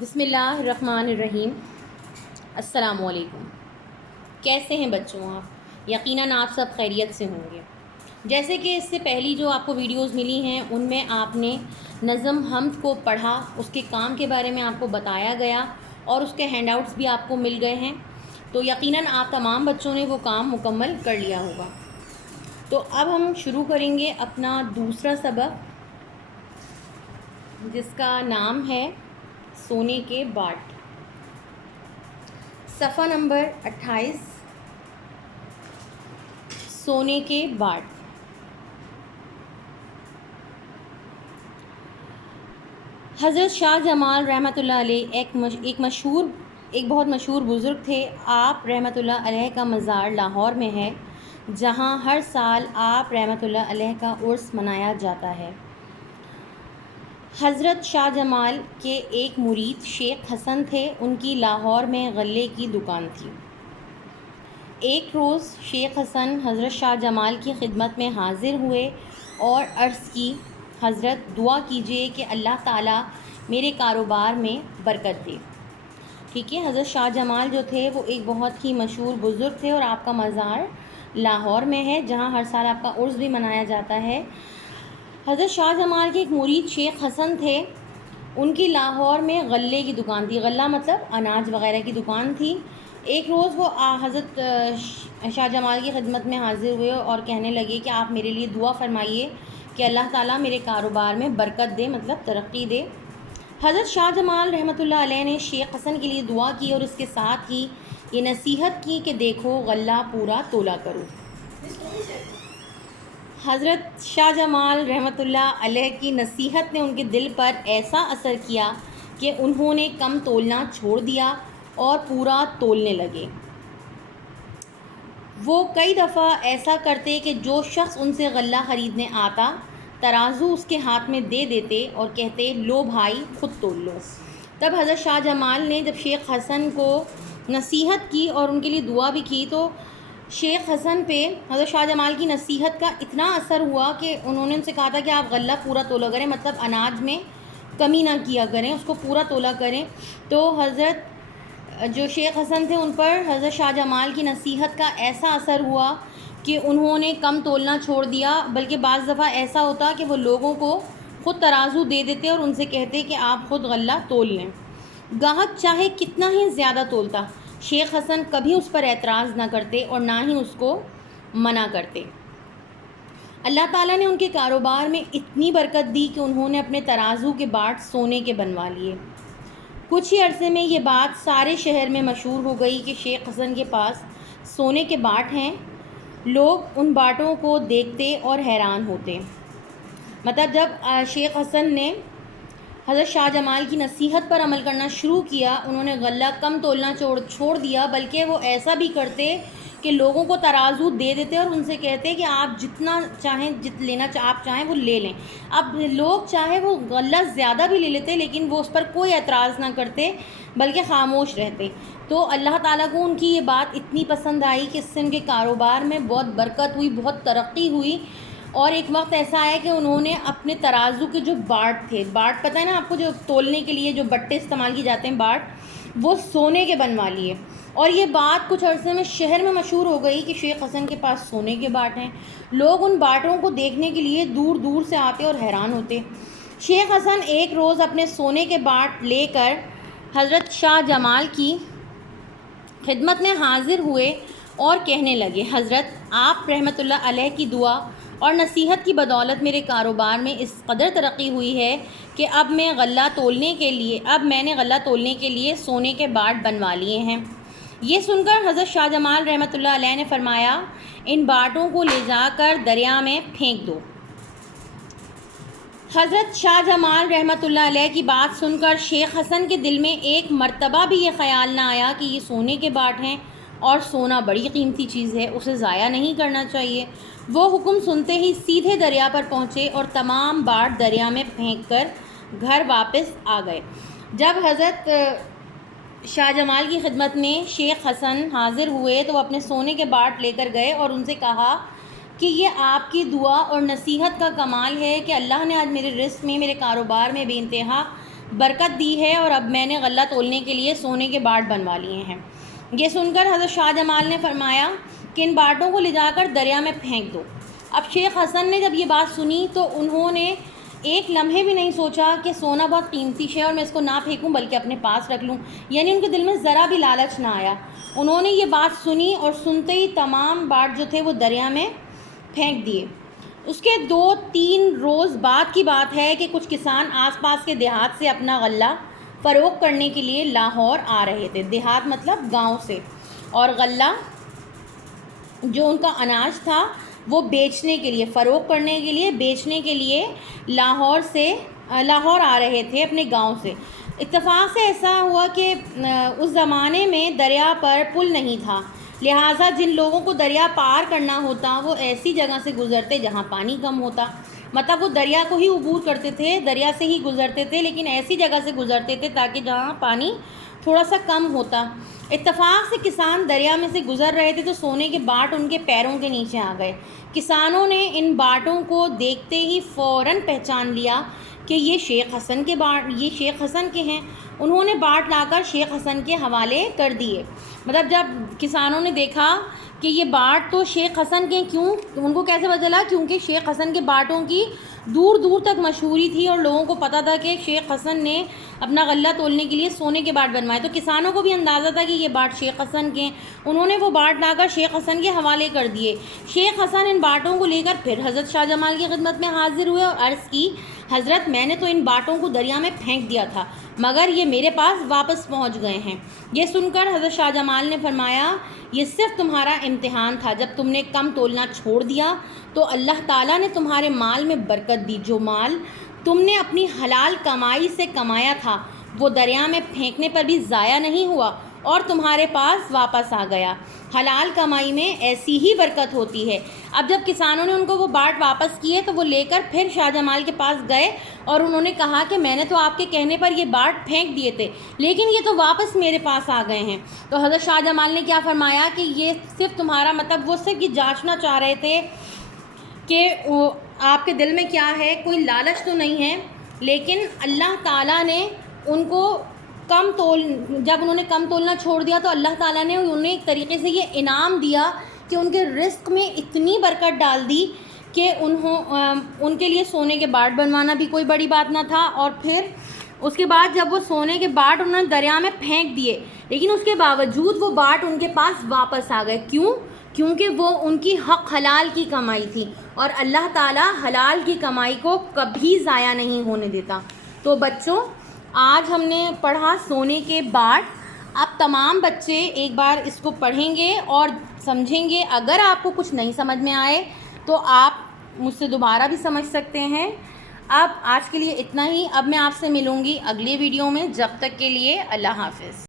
بسم اللہ الرحمن الرحیم۔ السلام علیکم۔ کیسے ہیں بچوں آپ؟ یقیناً آپ سب خیریت سے ہوں گے۔ جیسے کہ اس سے پہلی جو آپ کو ویڈیوز ملی ہیں ان میں آپ نے نظم حمد کو پڑھا، اس کے کام کے بارے میں آپ کو بتایا گیا اور اس کے ہینڈ آؤٹس بھی آپ کو مل گئے ہیں، تو یقیناً آپ تمام بچوں نے وہ کام مکمل کر لیا ہوگا۔ تو اب ہم شروع کریں گے اپنا دوسرا سبق، جس کا نام ہے سونے کے باٹ۔ صفحہ نمبر 28، سونے کے باٹ۔ حضرت شاہ جمال رحمۃ اللہ علیہ ایک بہت مشہور بزرگ تھے۔ آپ رحمۃ اللہ علیہ کا مزار لاہور میں ہے، جہاں ہر سال آپ رحمۃ اللہ علیہ کا عرس منایا جاتا ہے۔ حضرت شاہ جمال کے ایک مرید شیخ حسن تھے، ان کی لاہور میں غلے کی دکان تھی۔ ایک روز شیخ حسن حضرت شاہ جمال کی خدمت میں حاضر ہوئے اور عرض کی، حضرت دعا کیجئے کہ اللہ تعالیٰ میرے کاروبار میں برکت دے۔ ٹھیک ہے، حضرت شاہ جمال جو تھے وہ ایک بہت ہی مشہور بزرگ تھے اور آپ کا مزار لاہور میں ہے، جہاں ہر سال آپ کا عرس بھی منایا جاتا ہے۔ حضرت شاہ جمال کے ایک مرید شیخ حسن تھے، ان کی لاہور میں غلے کی دکان تھی۔ غلہ مطلب اناج وغیرہ کی دکان تھی۔ ایک روز وہ حضرت شاہ جمال کی خدمت میں حاضر ہوئے اور کہنے لگے کہ آپ میرے لیے دعا فرمائیے کہ اللہ تعالیٰ میرے کاروبار میں برکت دے، مطلب ترقی دے۔ حضرت شاہ جمال رحمۃ اللہ علیہ نے شیخ حسن کے لیے دعا کی اور اس کے ساتھ ہی یہ نصیحت کی کہ دیکھو غلہ پورا تولا کرو۔ حضرت شاہ جمال رحمۃ اللہ علیہ کی نصیحت نے ان کے دل پر ایسا اثر کیا کہ انہوں نے کم تولنا چھوڑ دیا اور پورا تولنے لگے۔ وہ کئی دفعہ ایسا کرتے کہ جو شخص ان سے غلہ خریدنے آتا، ترازو اس کے ہاتھ میں دے دیتے اور کہتے، لو بھائی خود تول لو۔ تب حضرت شاہ جمال نے جب شیخ حسن کو نصیحت کی اور ان کے لیے دعا بھی کی، تو شیخ حسن پہ حضرت شاہ جمال کی نصیحت کا اتنا اثر ہوا کہ انہوں نے ان سے کہا تھا کہ آپ غلہ پورا تولا کریں، مطلب اناج میں کمی نہ کیا کریں، اس کو پورا تولا کریں۔ تو حضرت جو شیخ حسن تھے ان پر حضرت شاہ جمال کی نصیحت کا ایسا اثر ہوا کہ انہوں نے کم تولنا چھوڑ دیا، بلکہ بعض دفعہ ایسا ہوتا کہ وہ لوگوں کو خود ترازو دے دیتے اور ان سے کہتے کہ آپ خود غلہ تول لیں۔ گاہک چاہے کتنا ہی زیادہ تولتا، شیخ حسن کبھی اس پر اعتراض نہ کرتے اور نہ ہی اس کو منع کرتے۔ اللہ تعالیٰ نے ان کے کاروبار میں اتنی برکت دی کہ انہوں نے اپنے ترازو کے باٹ سونے کے بنوا لیے۔ کچھ ہی عرصے میں یہ بات سارے شہر میں مشہور ہو گئی کہ شیخ حسن کے پاس سونے کے باٹ ہیں۔ لوگ ان باٹوں کو دیکھتے اور حیران ہوتے۔ مطلب جب شیخ حسن نے حضرت شاہ جمال کی نصیحت پر عمل کرنا شروع کیا، انہوں نے غلہ کم تولنا چھوڑ دیا، بلکہ وہ ایسا بھی کرتے کہ لوگوں کو ترازو دے دیتے اور ان سے کہتے کہ آپ جتنا چاہیں آپ چاہیں وہ لے لیں۔ اب لوگ چاہے وہ غلہ زیادہ بھی لے لیتے، لیکن وہ اس پر کوئی اعتراض نہ کرتے بلکہ خاموش رہتے۔ تو اللہ تعالیٰ کو ان کی یہ بات اتنی پسند آئی کہ اس سے ان کے کاروبار میں بہت برکت ہوئی، بہت ترقی ہوئی۔ اور ایک وقت ایسا آیا کہ انہوں نے اپنے ترازو کے جو باٹ تھے، باٹ پتہ ہے نا آپ کو، جو تولنے کے لیے جو بٹے استعمال کیے جاتے ہیں باٹ، وہ سونے کے بنوا لیے۔ اور یہ بات کچھ عرصے میں شہر میں مشہور ہو گئی کہ شیخ حسن کے پاس سونے کے باٹ ہیں۔ لوگ ان باٹوں کو دیکھنے کے لیے دور دور سے آتے اور حیران ہوتے۔ شیخ حسن ایک روز اپنے سونے کے باٹ لے کر حضرت شاہ جمال کی خدمت میں حاضر ہوئے اور کہنے لگے، حضرت آپ رحمۃ اللہ علیہ کی دعا اور نصیحت کی بدولت میرے کاروبار میں اس قدر ترقی ہوئی ہے کہ اب میں نے غلہ تولنے کے لیے سونے کے باٹ بنوا لیے ہیں۔ یہ سن کر حضرت شاہ جمال رحمۃ اللہ علیہ نے فرمایا، ان باٹوں کو لے جا کر دریا میں پھینک دو۔ حضرت شاہ جمال رحمۃ اللہ علیہ کی بات سن کر شیخ حسن کے دل میں ایک مرتبہ بھی یہ خیال نہ آیا کہ یہ سونے کے باٹ ہیں اور سونا بڑی قیمتی چیز ہے، اسے ضائع نہیں کرنا چاہیے۔ وہ حکم سنتے ہی سیدھے دریا پر پہنچے اور تمام باٹ دریا میں پھینک کر گھر واپس آ گئے۔ جب حضرت شاہ جمال کی خدمت میں شیخ حسن حاضر ہوئے تو وہ اپنے سونے کے باٹ لے کر گئے اور ان سے کہا کہ یہ آپ کی دعا اور نصیحت کا کمال ہے کہ اللہ نے آج میرے رزق میں، میرے کاروبار میں بے انتہا برکت دی ہے اور اب میں نے غلہ تولنے کے لیے سونے کے باٹ بنوا لیے ہیں۔ یہ سن کر حضرت شاہ جمال نے فرمایا کہ ان باٹوں کو لے جا کر دریا میں پھینک دو۔ اب شیخ حسن نے جب یہ بات سنی تو انہوں نے ایک لمحے بھی نہیں سوچا کہ سونا بہت قیمتی ہے اور میں اس کو نہ پھینکوں بلکہ اپنے پاس رکھ لوں، یعنی ان کے دل میں ذرا بھی لالچ نہ آیا۔ انہوں نے یہ بات سنی اور سنتے ہی تمام باٹ جو تھے وہ دریا میں پھینک دیے۔ اس کے 2-3 روز بعد کی بات ہے کہ کچھ کسان آس پاس کے دیہات سے اپنا غلہ فروخت کرنے کے لیے لاہور آ رہے تھے۔ دیہات مطلب گاؤں سے، اور غلہ جو ان کا اناج تھا وہ بیچنے کے لیے، فروخت کرنے کے لیے، بیچنے کے لیے لاہور آ رہے تھے اپنے گاؤں سے۔ اتفاق سے ایسا ہوا کہ اس زمانے میں دریا پر پل نہیں تھا، لہٰذا جن لوگوں کو دریا پار کرنا ہوتا وہ ایسی جگہ سے گزرتے جہاں پانی کم ہوتا، مطلب وہ دریا کو ہی عبور کرتے تھے، دریا سے ہی گزرتے تھے، لیکن ایسی جگہ سے گزرتے تھے تاکہ جہاں پانی تھوڑا سا کم ہوتا۔ اتفاق سے کسان دریا میں سے گزر رہے تھے تو سونے کے باٹ ان کے پیروں کے نیچے آ گئے۔ کسانوں نے ان باٹوں کو دیکھتے ہی فوراً پہچان لیا کہ یہ شیخ حسن کے ہیں۔ انہوں نے باٹ لا کر شیخ حسن کے حوالے کر دیے۔ مطلب جب کسانوں نے دیکھا کہ یہ باٹ تو شیخ حسن کے، کیوں ان کو کیسے پتہ چلا؟ کیونکہ شیخ حسن کے باٹوں کی دور دور تک مشہوری تھی اور لوگوں کو پتہ تھا کہ شیخ حسن نے اپنا غلہ تولنے کے لیے سونے کے باٹ بنوائے، تو کسانوں کو بھی اندازہ تھا کہ یہ باٹ شیخ حسن کے ہیں۔ انہوں نے وہ باٹ لا کر شیخ حسن کے حوالے کر دیے۔ شیخ حسن ان باٹوں کو لے کر پھر حضرت شاہ جمال کی خدمت میں حاضر ہوئے اور عرض کی، حضرت میں نے تو ان باٹوں کو دریا میں پھینک دیا تھا مگر یہ میرے پاس واپس پہنچ گئے ہیں۔ یہ سن کر حضرت شاہ جمال نے فرمایا، یہ صرف تمہارا امتحان تھا، جب تم نے کم تولنا چھوڑ دیا تو اللہ تعالیٰ نے تمہارے مال میں برکت دی۔ جو مال تم نے اپنی حلال کمائی سے کمایا تھا وہ دریا میں پھینکنے پر بھی ضائع نہیں ہوا اور تمہارے پاس واپس آ گیا۔ حلال کمائی میں ایسی ہی برکت ہوتی ہے۔ اب جب کسانوں نے ان کو وہ باٹ واپس کیے تو وہ لے کر پھر شاہ جمال کے پاس گئے اور انہوں نے کہا کہ میں نے تو آپ کے کہنے پر یہ باٹ پھینک دیے تھے لیکن یہ تو واپس میرے پاس آ گئے ہیں۔ تو حضرت شاہ جمال نے کیا فرمایا کہ یہ صرف تمہارا مطلب، وہ صرف یہ جانچنا چاہ رہے تھے کہ آپ کے دل میں کیا ہے، کوئی لالچ تو نہیں ہے، لیکن اللہ تعالیٰ نے ان کو جب انہوں نے کم تولنا چھوڑ دیا تو اللہ تعالیٰ نے انہیں ایک طریقے سے یہ انعام دیا کہ ان کے رزق میں اتنی برکت ڈال دی کہ ان کے لیے سونے کے باٹ بنوانا بھی کوئی بڑی بات نہ تھا۔ اور پھر اس کے بعد جب وہ سونے کے باٹ انہوں نے دریا میں پھینک دیے لیکن اس کے باوجود وہ باٹ ان کے پاس واپس آ گئے۔ کیوں؟ کیونکہ وہ ان کی حق حلال کی کمائی تھی اور اللہ تعالیٰ حلال کی کمائی کو کبھی ضائع نہیں ہونے دیتا۔ تو بچوں، آج ہم نے پڑھا سونے کے باٹ۔ اب تمام بچے ایک بار اس کو پڑھیں گے اور سمجھیں گے۔ اگر آپ کو کچھ نہیں سمجھ میں آئے تو آپ مجھ سے دوبارہ بھی سمجھ سکتے ہیں۔ اب آج کے لیے اتنا ہی۔ اب میں آپ سے ملوں گی اگلی ویڈیو میں، جب تک کے لیے اللہ حافظ۔